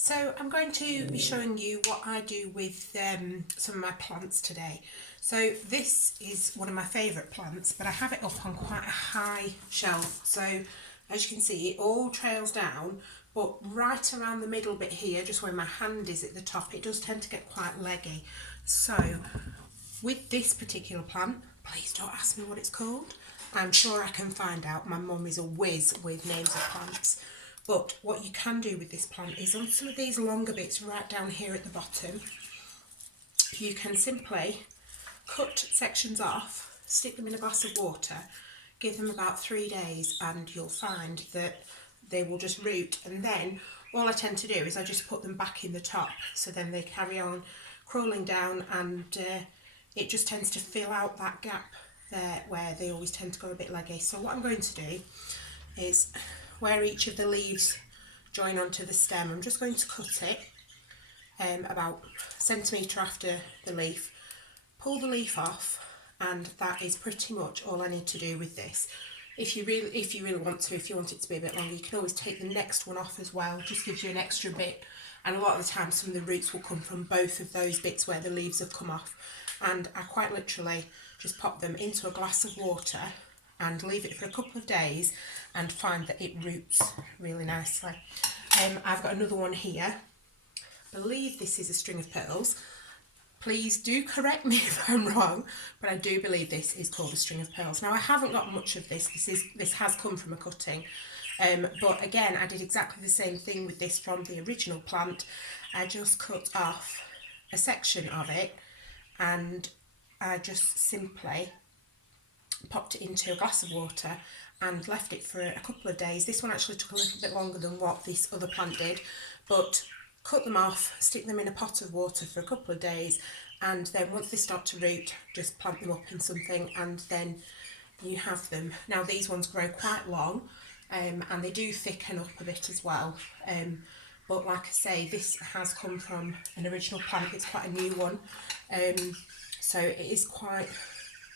So I'm going to be showing you what I do with some of my plants today. So this is one of my favourite plants, but I have it up on quite a high shelf. So as you can see, it all trails down, but right around the middle bit here, just where my hand is at the top, it does tend to get quite leggy. So with this particular plant, please don't ask me what it's called. I'm sure I can find out. My mum is a whiz with names of plants. But what you can do with this plant is on some of these longer bits right down here at the bottom, you can simply cut sections off, stick them in a glass of water, give them about 3 days, and you'll find that they will just root. And then all I tend to do is I just put them back in the top, so then they carry on crawling down, and it just tends to fill out that gap there where they always tend to go a bit leggy. So what I'm going to do is, where each of the leaves join onto the stem, I'm just going to cut it about a centimetre after the leaf, pull the leaf off, and that is pretty much all I need to do with this. If you really want to, if you want it to be a bit longer, you can always take the next one off as well, just gives you an extra bit. And a lot of the time some of the roots will come from both of those bits where the leaves have come off. And I quite literally just pop them into a glass of water and leave it for a couple of days and find that it roots really nicely. I've got another one here. I believe this is a string of pearls. Please do correct me if I'm wrong, but I do believe this is called a string of pearls. Now I haven't got much of this. This has come from a cutting, but again I did exactly the same thing with this from the original plant. I just cut off a section of it and I just simply popped it into a glass of water and left it for a couple of days. This one actually took a little bit longer than what this other plant did, but cut them off, stick them in a pot of water for a couple of days, and then once they start to root, just plant them up in something and then you have them. Now these ones grow quite long and they do thicken up a bit as well, but like I say, this has come from an original plant. It's quite a new one, so it is quite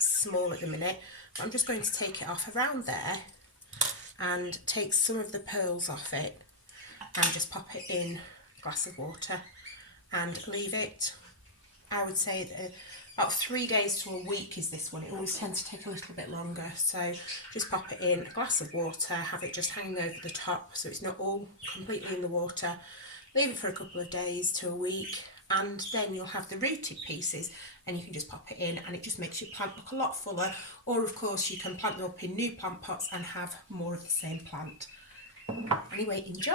small at the minute. But I'm just going to take it off around there and take some of the pearls off it and just pop it in a glass of water and leave it, I would say about 3 days to a week is this one. It always tends to take a little bit longer, so just pop it in a glass of water, have it just hanging over the top so it's not all completely in the water, leave it for a couple of days to a week, and then you'll have the rooted pieces and you can just pop it in and it just makes your plant look a lot fuller. Or of course you can plant them up in new plant pots and have more of the same plant. Anyway, enjoy!